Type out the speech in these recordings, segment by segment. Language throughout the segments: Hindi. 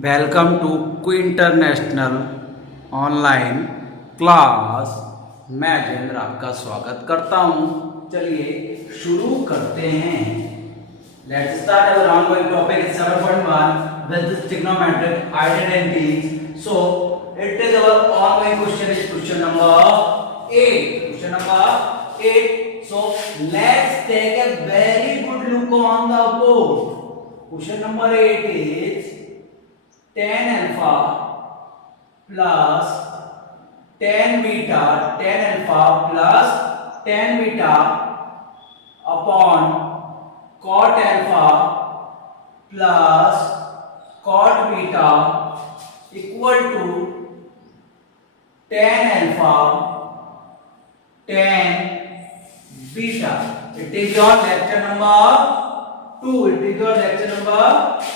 वेलकम टू क्वी इंटरनेशनल ऑनलाइन क्लास। मैं जेंद्र आपका स्वागत करता हूं। चलिए शुरू करते हैं। Let's start our ongoing topic 7.1 with trigonometric identities. So it is our ongoing question is question number 8. Question number 8. So let's take a very good look on the board. Question number 8 is tan alpha plus tan beta, tan alpha plus tan beta upon cot alpha plus cot beta equal to tan alpha tan beta. It is your lecture number 2. It is your lecture number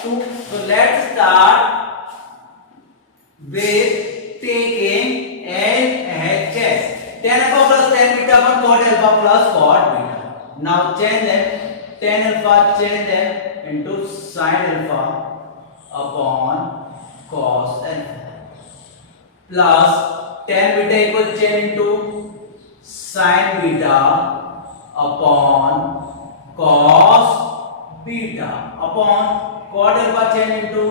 2. So let's start with taking LHS. Tan alpha plus tan beta upon cot alpha plus cot beta. Now change them. Tan alpha change them into sin alpha upon cos alpha plus tan beta equal change into sin beta upon cos beta upon cot alpha change into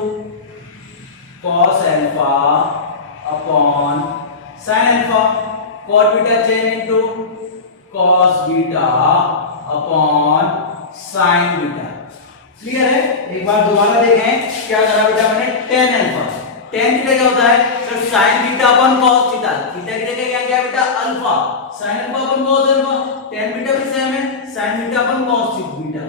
cos alpha upon sin alpha, cot beta change into cos beta upon sin beta. Clear है? एक बार दोबारा देखें क्या करा बेटा मैंने tan alpha. tan थीटा क्या होता है sir sin theta upon cos theta. Theta की जगह क्या बेटा alpha. sin alpha upon cos alpha. tan beta भी सेम है sin beta upon cos beta.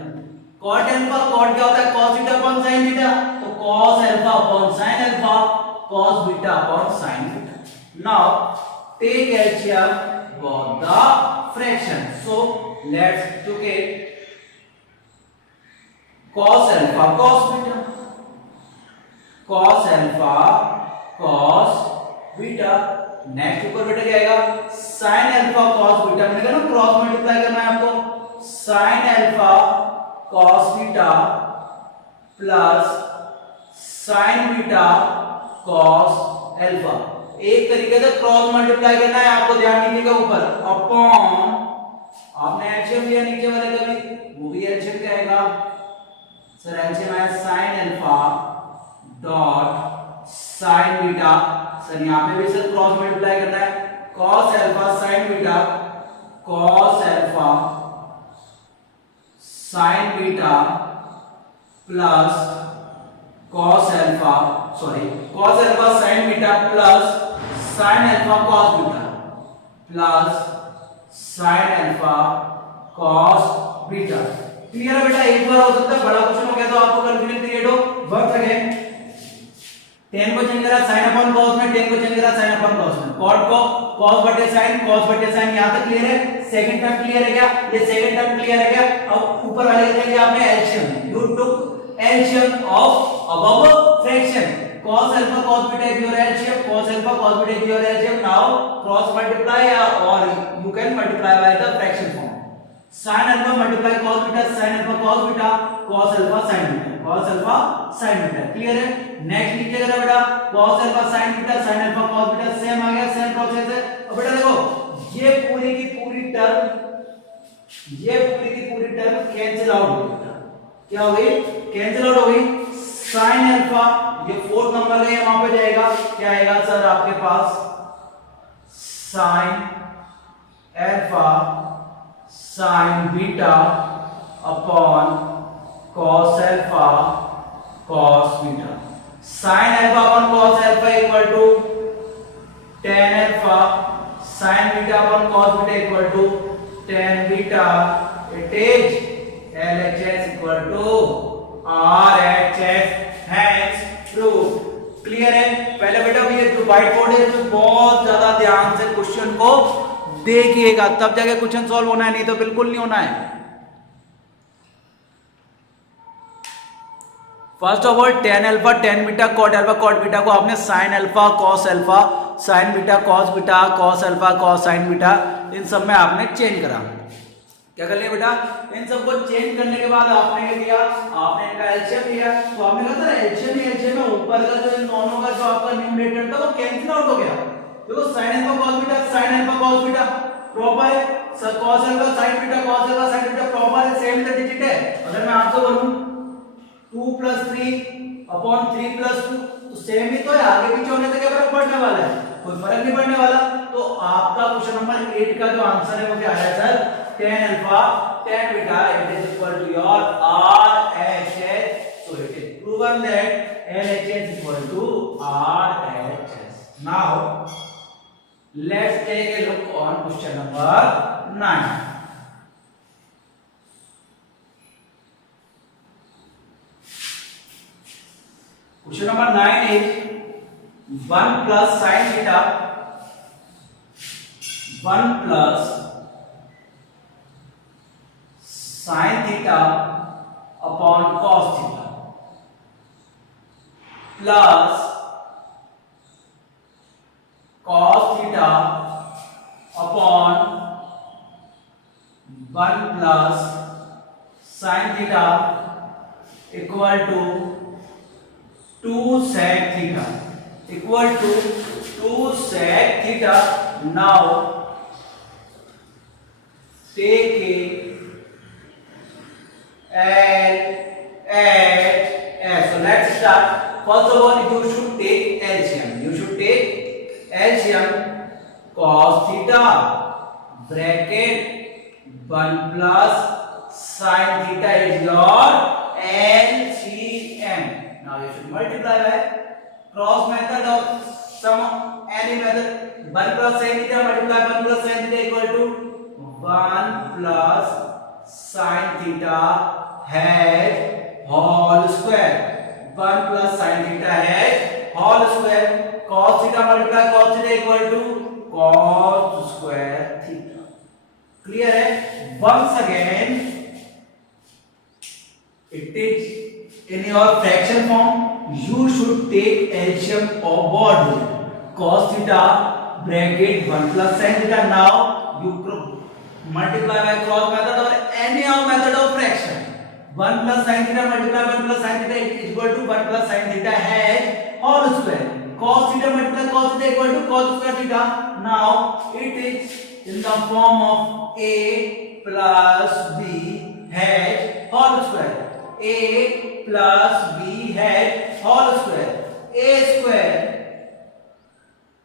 cot alpha cot क्या होता है cos theta upon sin theta. तो cos alpha upon sin alpha, cos beta upon sin beta. Now take LCM for the fraction. So let's look at cos alpha cos beta, cos alpha cos beta. Next ऊपर बेटा क्या आएगा sin alpha cos beta. मैंने कहा ना क्रॉस मल्टीप्लाई करना है आपको. sin alpha cos beta plus sin beta cos alpha. एक तरीके से क्रॉस मल्टीप्लाई करना है आपको, ध्यान दीजिएगा. ऊपर अपॉन आपने एलसीएम लिया नीचे वाले का भी, वो भी एलसीएम क्या आएगा सर एलसीएम है sin alpha dot sin beta. Sir यहाँ पे भी सर क्रॉस मल्टीप्लाई करना है. cos alpha sin beta cos alpha sin beta plus cos alpha cos alpha sin beta plus sin alpha cos beta plus sin alpha cos beta. Clear है बेटा? एक बार हो सकता है बड़ा क्वेश्चन हो गया तो आपको कंफ्यूजन क्रिएट हो. वर्क अगेन tan को चेंज करा sin अपॉन cos में, tan को चेंज करा sin अपॉन cos में, cot को cos बटे sin, cos बटे sin. यहां तक क्लियर है? सेकंड टर्म क्लियर है क्या? ये सेकंड टर्म क्लियर है क्या? अब ऊपर वाले का लेंगे आपने LCM. You took LCM of above fraction. cos alpha cos beta is your LCM, cos alpha cos beta is your LCM. Now cross multiply or you can multiply by the fraction form. sin alpha multiply cos beta, sin alpha cos beta, cos alpha sin beta, cos alpha sin beta. Clear है? नेक्स्ट नीचे करा बेटा cos alpha sin beta, sin alpha cos beta same आ गया, सेम प्रोसेस है. अब बेटा देखो ये पूरी की पूरी टर्म कैंसिल आउट हो गई. क्या हो गई? कैंसिल आउट हो गई. sin alpha ये फोर्थ नंबर है वहां पे जाएगा. क्या आएगा सर आपके पास sin alpha sin beta upon cos alpha cos beta. sin alpha upon cos alpha equal to tan alpha sin beta upon cos beta equal to tan beta. It is LHS equal to RHS. Hence proof. Clear है? पहले बेटा ये जो व्हाइट बोर्ड है तो बहुत ज्यादा ध्यान से क्वेश्चन को देखिएगा तब जाके क्वेश्चन सॉल्व होना है, नहीं तो बिल्कुल नहीं होना है. First of all tan alpha tan beta cot alpha cot beta को आपने sin alpha cos alpha sin beta cos beta cos alpha cos sin beta इन सब में आपने चेंज करा. क्या कर लिया बेटा, इन सबको चेंज करने के बाद आपने क्या किया, आपने इनका एलसीएम लिया। तो आपने कहा था एलसीएम ही एलसीएम में ऊपर का जो इन दोनों का जो आपका न्यूमरेटर था वो कैंसिल आउट हो गया। देखो sin alpha cos beta sin alpha cos beta proper है, cos alpha sin beta cos alpha sin beta proper है, सेम द डिजिट है। अगर मैं आपसे बोलूं 2 + 3 अपॉन 3 + 2 तो सेम ही तो है, आगे पीछे होने से क्या फर्क पड़ने वाला है, कोई फर्क नहीं पड़ने वाला। तो आपका क्वेश्चन नंबर 8 का जो आंसर है वो क्या है sir, tan alpha tan beta it is equal to your RHS. So it is proven that LHS is equal to RHS. Now let's take a look on question number 9. Question number 9 is 1 plus sin theta 1 plus sin theta upon cos theta plus cos theta upon 1 plus sin theta equal to 2 sec theta equal to 2 sec theta. Now take L at S. So let's start. First of all, you should take LCM. You should take LCM cos theta bracket 1 plus sin theta is your LCM. Now you should multiply by cross method or some any method. 1 plus sin theta multiply 1 plus sin theta equal to 1 plus sin theta has whole square. 1 plus sin theta has whole square. Cos theta multiply cos theta equal to cos square theta. Clear है? Once again it is in your fraction form. You should take LCM of both. Cos theta bracket 1 plus sin theta. Now you multiply by cross method or any of method of fraction. 1 plus sin theta multiply 1 plus sin theta is equal to 1 plus sin theta has whole square. Cos theta multiply cos theta equal to cos square theta. Now it is in the form of a plus b has whole square. A plus b has whole square. A square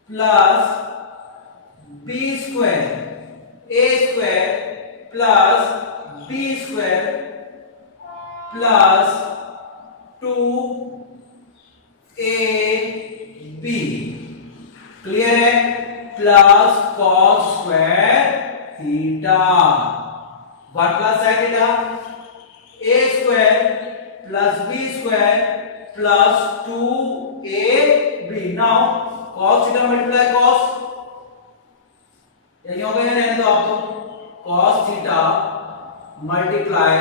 plus b square. A square plus b square plus 2ab. Clear है? Plus cos square theta. 1 plus sin theta. A square plus b square plus 2ab. Now cos theta multiply cos, यही हो गया, रहने दो आपको, cos theta multiply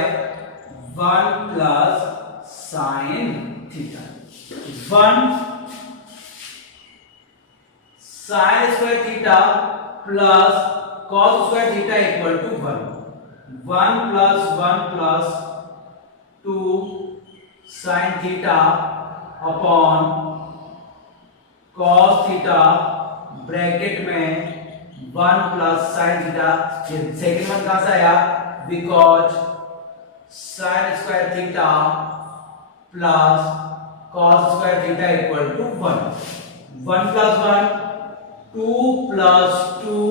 1 plus sin theta. 1 sin square theta plus cos square theta equal to 1. 1 plus 2 sin theta upon cos theta bracket में 1 plus sin theta. ये सेकंड वन कहां से आया, because sin square theta plus cos square theta equal to 1. 1 plus 1 2 plus 2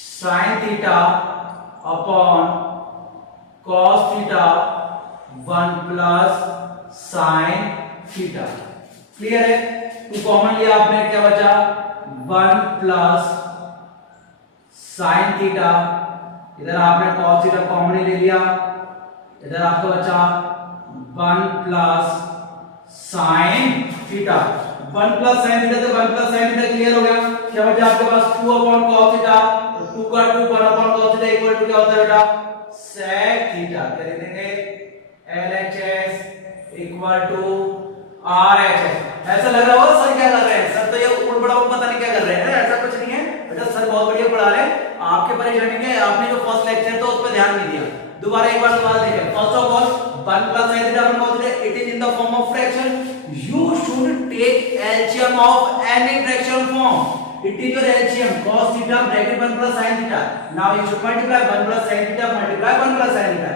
sin theta upon cos theta 1 plus sin theta. Clear है? तो कॉमन लिया आपने, क्या बचा, 1 plus sin theta, इधर आपने cos theta कॉमन ले लिया, इधर आपको बचा 1 plus sin theta. 1 plus sin theta से 1 plus sin theta क्लियर हो गया। क्या बचा आपके पास, 2 upon cos theta, तो 2 का 2 1 upon cos theta equal to क्या होता है बेटा, sec theta. क्या लिख देंगे, LHS इक्वल टू RHS. ऐसा लग रहा होगा सर क्या कर रहे हैं, सर तो ये उड़ बड़ा पता नहीं क्या कर रहे हैं, ऐसा कुछ नहीं है बेटा। सर बहुत बढ़िया पढ़ा रहे हैं, आपके परेशानी में आपने जो फर्स्ट लेक्चर था उस पर ध्यान नहीं दिया। दोबारा एक बार सवाल देखें। First of all 1 plus sin theta 1 cos theta, it is in the form of fraction. You should take LCM of any fraction form. It is your LCM cos theta bracket 1 plus sin theta. Now you should multiply 1 plus sin theta multiply 1 plus sin theta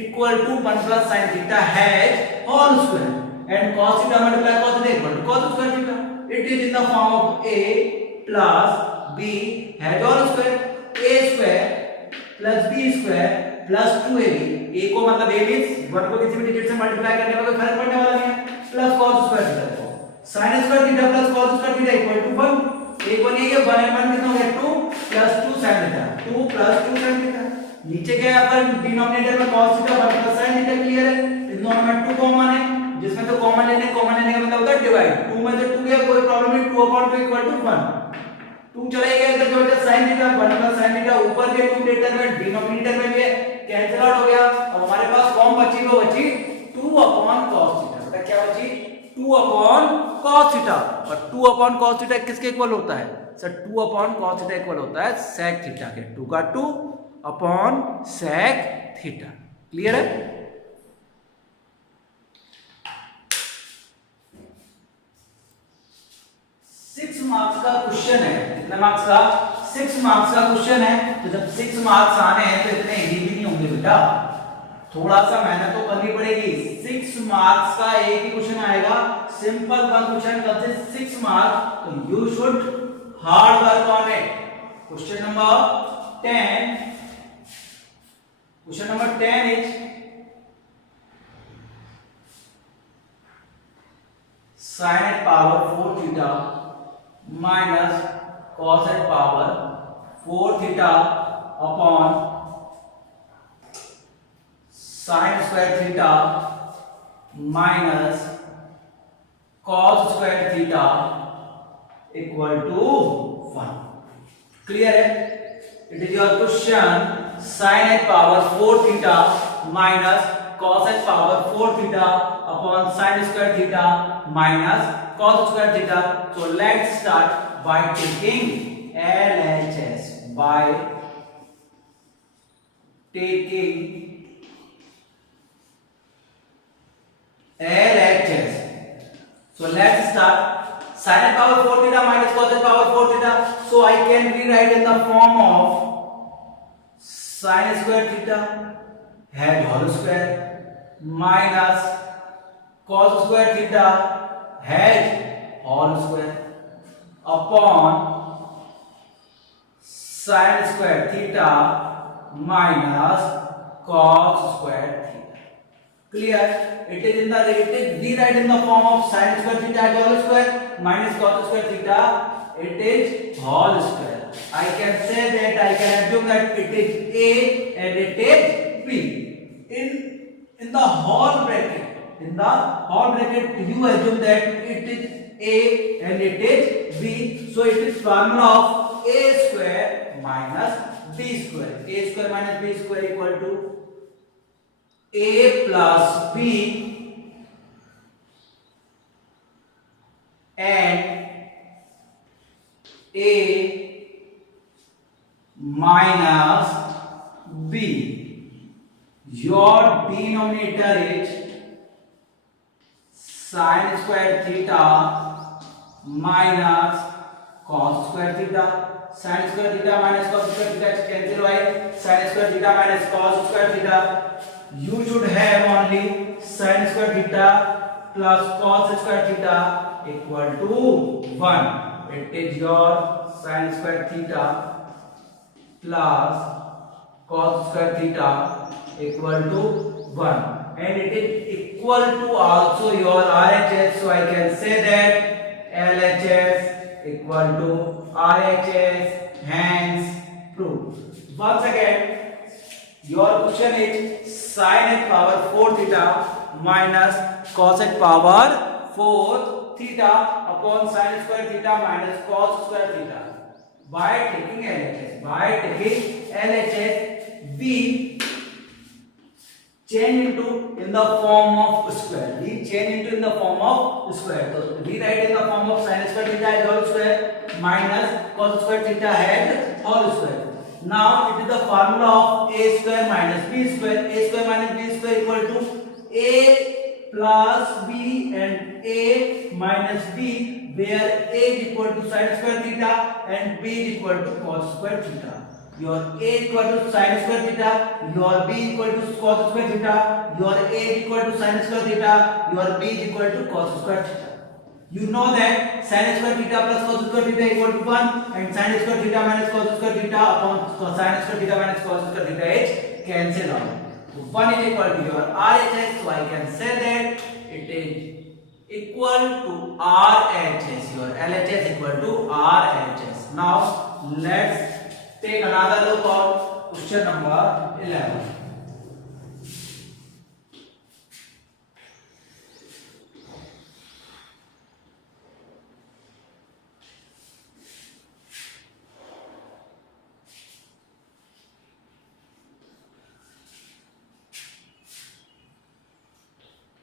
equal to 1 plus sin theta has whole square, and cos theta multiply cos theta equal to cos square theta. It is in the form of a plus b has whole square, a square plus b square plus 2ab, a को मतलब a means 1 को किसी भी डिजिट से मल्टीप्लाई करने में कोई फर्क पड़ने वाला नहीं है, प्लस cos स्क्वायर थीटा को sin square theta plus cos square theta equal to 1, एक बन ये 1 and 1 कितना हो गया 2 plus 2 sin theta 2 plus 2 sin theta, नीचे क्या है अपन डिनोमिनेटर में cos theta 1 plus sin theta clear है, इन दोनों में 2 कॉमन है, जिसमें तो कॉमन लेने का मतलब होता है डिवाइड, 2 में से 2 गया कोई प्रॉब्लम नहीं, 2/2 इक्वल टू 1, 2 चले गए तो जो बचा sin theta 1 plus sin theta ऊपर के न्यूमरेटर में डिनोमिनेटर में भी कैंसिल आउट हो गया, अब हमारे पास फॉर्म बची वो बची 2/cos थीटा, बेटा क्या बची 2/cos थीटा, और 2/cos थीटा किसके इक्वल होता है सर 2/cos थीटा इक्वल होता है sec थीटा के, 2 का 2/sec थीटा, क्लियर है। मार्क्स का क्वेश्चन है, कितने मार्क्स का 6 मार्क्स का क्वेश्चन है, तो जब 6 मार्क्स आने हैं तो इतने इजी भी नहीं होंगे बेटा, थोड़ा सा मेहनत तो करनी पड़ेगी। 6 मार्क्स का एक ही क्वेश्चन आएगा, simple one question consist 6 marks, तो you should hard work on it. Question number 10 is sin at power 4 theta minus cos at power 4 theta upon sin square theta minus cos square theta equal to 1, clear है। it is your question, sin at power 4 theta minus cos at power 4 theta upon sin square theta minus cos square theta. So let's start by taking LHS, by taking LHS. So let's start. Sin at power 4 theta minus cos at power 4 theta, so I can rewrite in the form of sin square theta had whole square minus cos square theta had whole square upon sin square theta minus cos square theta, clear। it is rewrite in the form of sin square theta had whole square minus cos square theta, it is whole square. I can say that, I can assume that it is a and it is b. In the whole bracket, you assume that it is a and it is b, so it is formula of a square minus b square. A square minus b square equal to a plus b and a minus b. Your denominator is sin square theta minus cos square theta. Sin square theta minus cos square theta cancel by sin square theta minus cos square theta. You should have only sin square theta plus cos square theta equal to 1. It is your sin square theta plus cos square theta equal to 1, and it is equal to also your RHS, so I can say that LHS equal to RHS, hence proved. Once again, your question is sin at power 4 theta minus cos at power 4 theta upon sin square theta minus cos square theta. By taking LHS, we change into in the form of square. We change into in the form of square. So rewrite in the form of sin square theta is whole square minus cos square theta hat whole square. Now it is the formula of a square minus b square. A square minus b square equal to a plus b and a minus b, where a is equal to sin square theta and b is equal to cos square theta. Your a equal to sin square theta, your b equal to cos square theta, your a is equal to sin square theta, your b is equal to cos square theta. You know that sin square theta plus cos square theta equal to 1 and sin square theta minus cos square theta upon sin square theta minus cos square theta is cancelled out. So 1 is equal to your RHS, so I can say that it is equal to RHS. Your LHS equal to RHS. Now let's take another look at question number 11.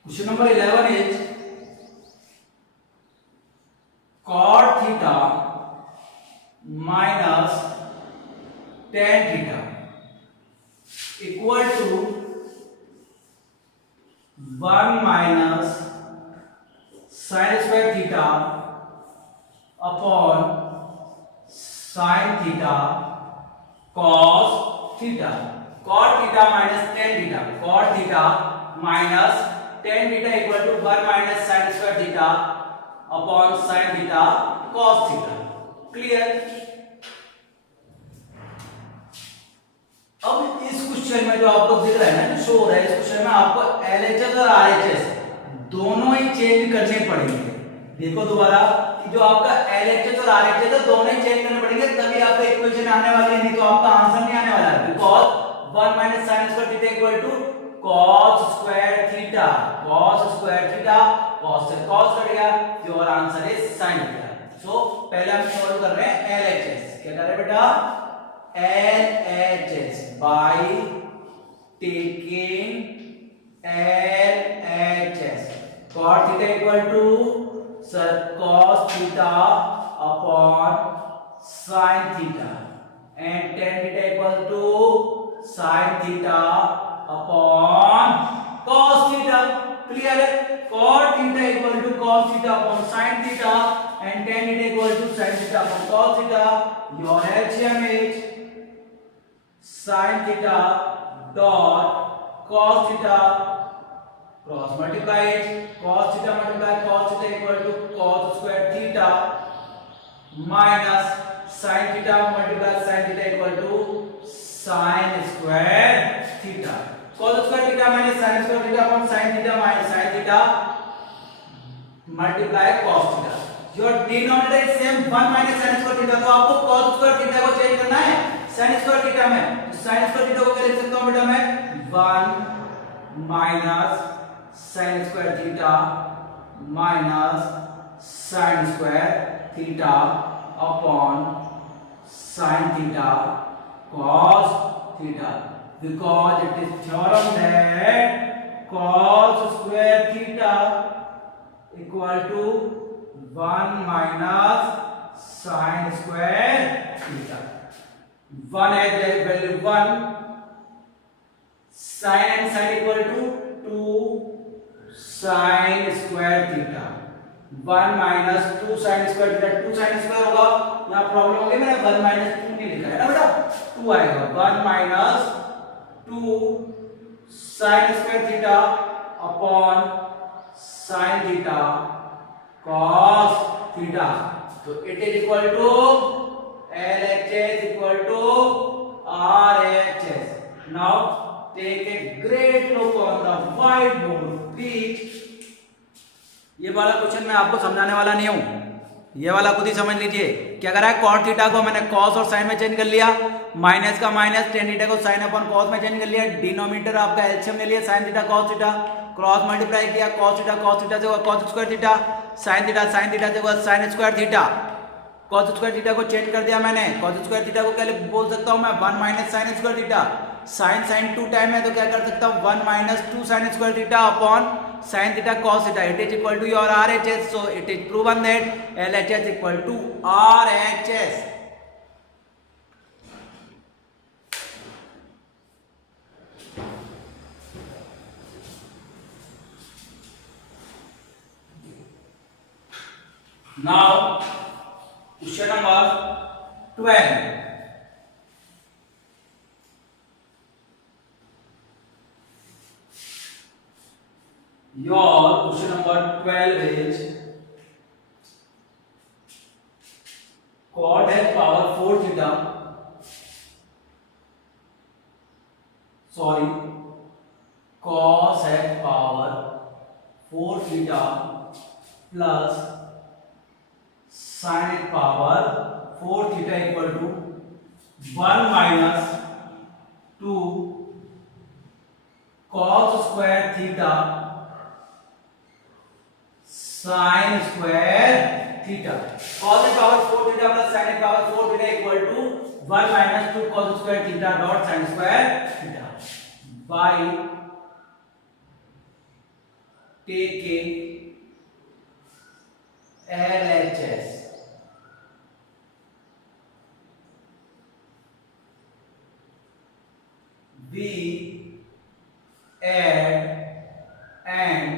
Question number 11 is cot theta minus tan theta equal to 1 minus sin square theta upon sin theta cos theta. Cot theta minus tan theta. Cot theta minus tan theta equal to 1 minus sin square theta upon sin theta cos theta. Clear? अब इस क्वेश्चन में जो आपको दिख रहा है ना, जो शो हो रहा है, इस क्वेश्चन में आपको LHS और RHS दोनों ही चेंज करने पड़ेंगे. देखो दोबारा कि जो आपका LHS और RHS है दोनों ही चेंज करने पड़ेंगे, तभी आपका इक्वेशन आने वाली है, नहीं तो आपका आंसर नहीं आने वाला है. Because 1 minus sin square theta equal to cos square theta. Cos square theta, cos से cos कट गया, your answer is sin theta. सो पहले हम सॉल्व कर रहे हैं LHS. क्या कर रहे हैं बेटा? LHS by taking LHS. Cot theta equal to cos theta upon sin theta and tan theta equal to sin theta upon cos theta. Clear है? Cot theta equal to cos theta upon sin theta and tan theta equal to sin theta upon cos theta. Your HM is sin theta dot cos theta cross multiply it. Cos theta multiply cos theta equal to cos square theta minus sin theta multiply sin theta equal to sin square theta. Cos square theta minus sin square theta upon sin theta minus sin theta multiply cos theta. Your denominator is same 1 minus sin square theta, तो आपको cos square theta को चेंज करना है sin square theta में. तो sin square theta को क्या लिख सकता हूँ बेटा मैं? 1 minus sin square theta minus sin square theta upon sin theta cos theta, because it is theorem that cos square theta equal to 1 minus sin square theta. 1 has value 1, sin and sin equal to 2 sin square theta. 1 minus 2 sin square theta, 2 sin square होगा, यहाँ प्रॉब्लम होगी, मैंने 1 minus 2 नहीं लिखा है ना बेटा, 2 आएगा. 1 minus 2 sin square theta upon sin theta cos theta. So it is equal to LHS equal to RHS. Now take a great look on the whiteboard, please. ये वाला क्वेश्चन मैं आपको समझाने वाला नहीं हूं, ये वाला खुद ही समझ लीजिए. क्या करा है? cot थीटा को मैंने cos और sin में चेंज कर लिया, माइनस का माइनस, tan थीटा को sin अपॉन cos में चेंज कर लिया, डिनोमिनेटर आपका एलसीएम ले लिया, sin theta cos theta, cross multiply किया, cos थीटा से हुआ cos square theta, sin theta से हुआ sin square theta. cos square theta को चेंज कर दिया मैंने, cos स्क्वायर थीटा को क्या बोल सकता हूं मैं? 1 minus sin square theta. sin 2 time है तो क्या कर सकता हूं? 1 minus 2 sin square theta upon sin theta cos theta. It is equal to your RHS. So it is proven that LHS equal to RHS. Now question number 12. Your question number 12 is cot has power 4 theta. Sorry, cos has power 4 theta plus sin has power 4 theta equal to 1 minus 2 cos square theta sin square theta. Cos की पावर 4 theta plus sin की power 4 theta equal to 1 minus 2 cos square theta dot sin square theta by taking LHS. We add and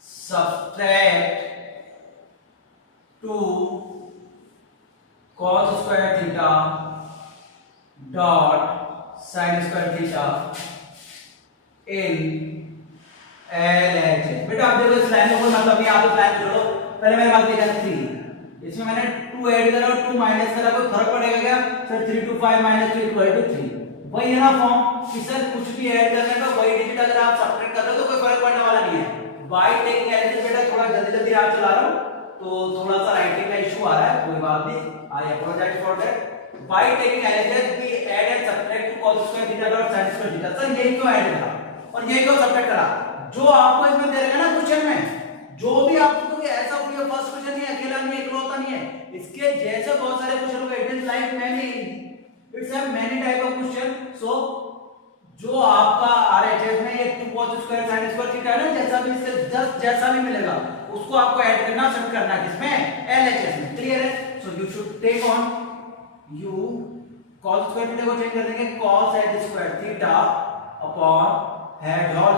subtract 2 cos square theta dot sin square theta in LHS. बेटा आप देखो इस लाइन को मतलब यहाँ पे लाइन जोड़ो, पहले मैंने बात देखा 3, इसमें मैंने 2 ऐड करा और 2 माइनस करा, कोई फर्क पड़ेगा क्या sir? 3 to 5 minus 2 equal to 3. वही है ना फॉर्म कि सर कुछ भी ऐड करने का वही डिजिट अगर आप सब्ट्रैक्ट कर रहे हो तो कोई फर्क पड़ने वाला नहीं है. बाय टेकिंग एलएचएस बेटा थोड़ा जल्दी जल्दी आप चला रहा हूं तो थोड़ा सा राइटिंग का इशू आ रहा है, कोई बात नहीं, I apologize for that. By taking LHS we add and subtract to cos square theta dot sin square theta. Sir यही क्यों ऐड करा और यही क्यों सब्ट्रैक्ट करा? जो आपको इसमें दे रखा ना क्वेश्चन में, जो भी आपको कि ऐसा कोई फर्स्ट क्वेश्चन नहीं है, अकेला नहीं है, इकलौता नहीं है, इसके जैसे बहुत सारे क्वेश्चन होंगे. It is like many, it's have many type of question. So जो आपका आरएचएस में ये 2 cos square sin square theta है ना, जैसा भी इससे जस्ट जैसा भी मिलेगा उसको आपको ऐड करना, शिफ्ट करना किसमें? एलएचएस में. क्लियर है? So you should take on, you cos square theta को चेंज कर देंगे cos h square theta upon head whole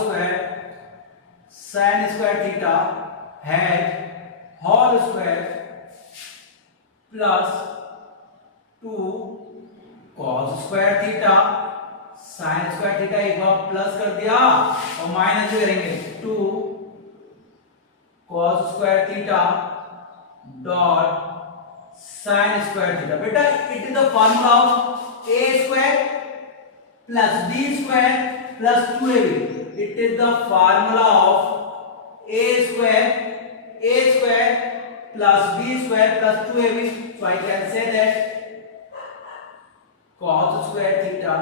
square sin square theta head whole square plus 2 cos square theta sin square theta एक बार प्लस कर दिया और माइनस करेंगे 2 cos square theta dot sin square theta. बेटा it is the formula of a square plus b square plus 2ab. It is the formula of a square plus b square plus 2ab. So I can say that cos square theta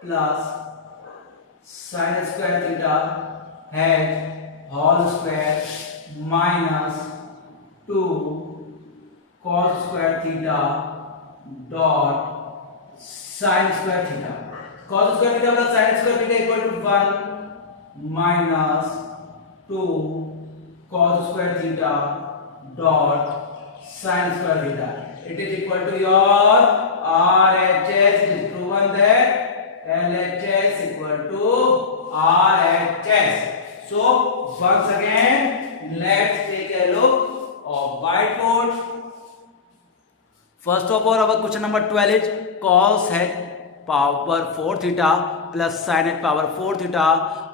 plus sin square theta hat whole square minus 2 cos square theta dot sin square theta. Cos square theta plus sin square theta equal to 1 minus 2 cos square theta dot sin square theta. It is equal to your RHS. It is proven that LHS equal to RHS. So once again let's take a look of whiteboard. First of all our question number 12 is cos hat power 4 theta plus sin hat power 4 theta.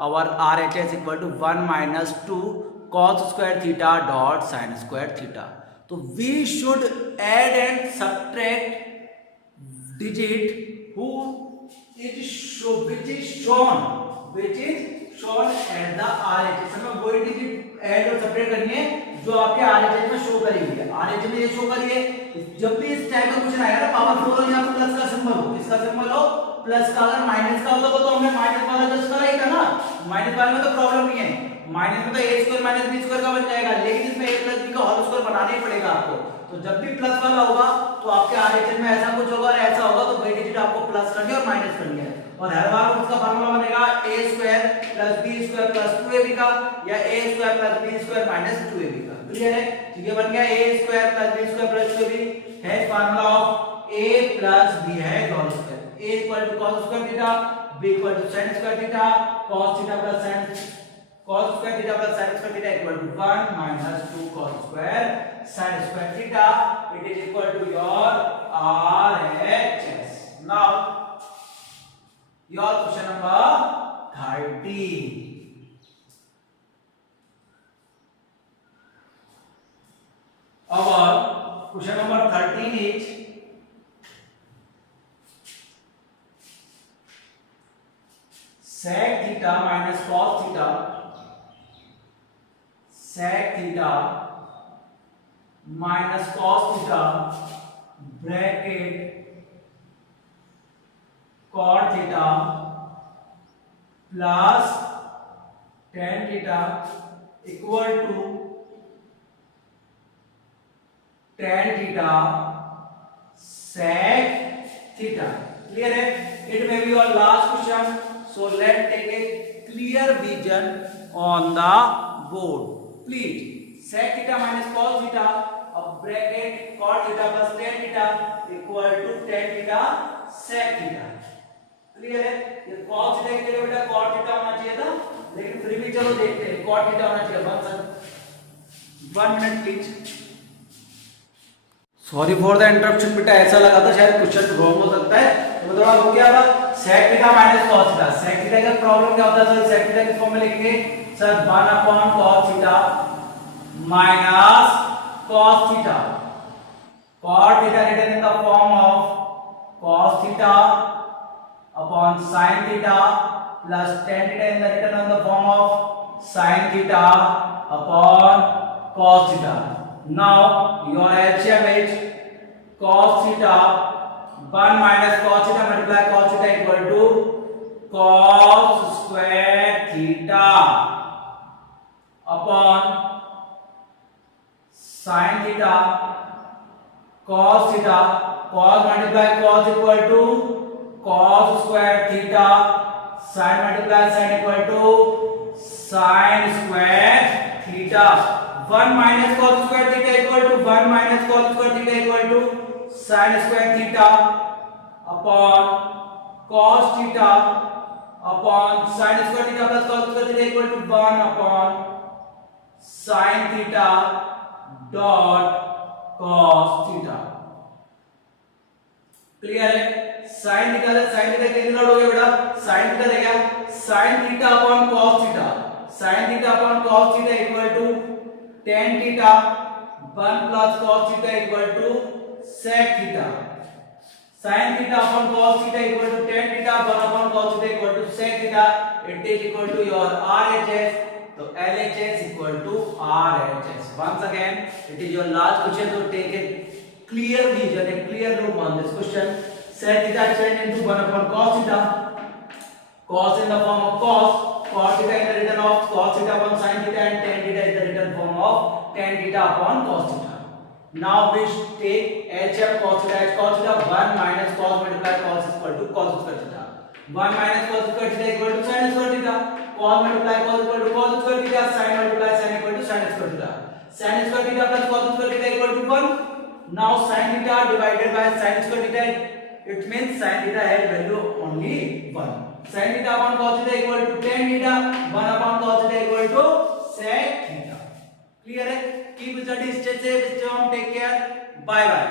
Our RHS equal to 1 minus 2 cos square theta dot sin square theta. तो we should add and subtract digit who is which is shown at the RHS. हमें वही डिजिट ऐड और सब्ट्रैक्ट करनी है जो आपके RHS में शो करी हुई है. RHS में ये शो करी है. जब भी इस टाइप का क्वेश्चन आएगा ना पावर 4 और यहाँ पे प्लस का सिंबल हो, किसका सिंबल हो? प्लस का. अगर माइनस का होता तो हमने माइनस वाला जस्ट करा ही था ना. माइनस वाले में तो प्रॉब्लम नहीं है. माइनस में तो a square minus b square का बन जाएगा, लेकिन इसमें a प्लस b का होल स्क्वायर बनाना ही पड़ेगा आपको. तो जब भी प्लस वाला होगा तो आपके RHS में ऐसा कुछ होगा और ऐसा होगा तो वही डिजिट आपको प्लस करनी है और माइनस करनी है. और हर बार उसका फार्मूला बनेगा a square plus B square plus 2ab का या a square plus B square minus 2ab का। क्लियर है? तो ये बन गया a square plus B square plus 2ab है formula of a plus b है whole square. a equal to cos square theta, b equal to sin square theta, cos theta plus sin cos square theta plus sin square theta equal to 1 minus 2 cos square sin square theta. It is equal to your RHS. Now your question number 30. Our question number 13 is sec theta minus cos theta, sec theta minus cos theta bracket cot theta plus tan theta equal to tan theta sec theta. Clear है? It may be your last question. So let's take a clear vision on the board. Please, sec theta minus cos theta of bracket cot theta plus tan theta equal to tan theta sec theta. Clear है? ये cos theta की जगह बेटा cot theta होना चाहिए था, लेकिन फिर भी चलो देखते हैं cot theta होना चाहिए। 1 minute please. Sorry for the interruption बेटा, ऐसा लगा था शायद क्वेश्चन रॉन्ग हो सकता है, तो थोड़ा हो गया। अब sec theta minus cos theta, sec theta का प्रॉब्लम क्या होता है सर? sec थीटा की फॉर्म में लिखेंगे sir 1 upon cos theta minus cos theta, cot theta written in the form of cos theta upon sin theta plus tan theta in the written on the form of sin theta upon cos theta. Now your LCM is cos theta 1 minus cos theta multiply cos theta equal to cos square theta upon sin theta cos theta, cos multiply cos equal to cos square theta, sin multiply sin equal to sin square theta. 1 minus cos square theta equal to 1 minus cos square theta equal to sin square theta upon cos theta upon sin square theta plus cos square theta equal to 1 upon sin theta dot cos theta. Clear है? sin थीटा से sin थीटा कैंसिल हो गया बेटा, sin थीटा रह गया sin theta upon cos theta, sin theta upon cos theta equal to tan theta 1 plus cos theta equal to sec theta, sin theta upon cos theta equal to tan theta 1 upon cos theta equal to sec theta. It is equal to your RHS, तो LHS equal to RHS। once again it is your last question, so take a clear vision, a clear look on this question. Sec theta changed into 1 upon cos theta, cos in the form of cos, cos theta in the written of cos theta upon sin theta, and tan theta is the written form of tan theta upon cos theta. Now we take LCM cos theta as cos theta 1 minus cos multiply cos is equal to cos square theta, 1 minus cos square theta equal to sin square theta, cos multiply cos equal to cos square theta, sin multiply sin equal to sin square theta, sin square theta plus cos square theta equal to 1. Now sin theta divided by sin square theta, it means sin theta has value only 1. Sin theta upon cos theta equal to tan theta, 1 upon cos theta equal to sec theta. Clear है? Keep study, stay safe, stay home, take care. Bye bye.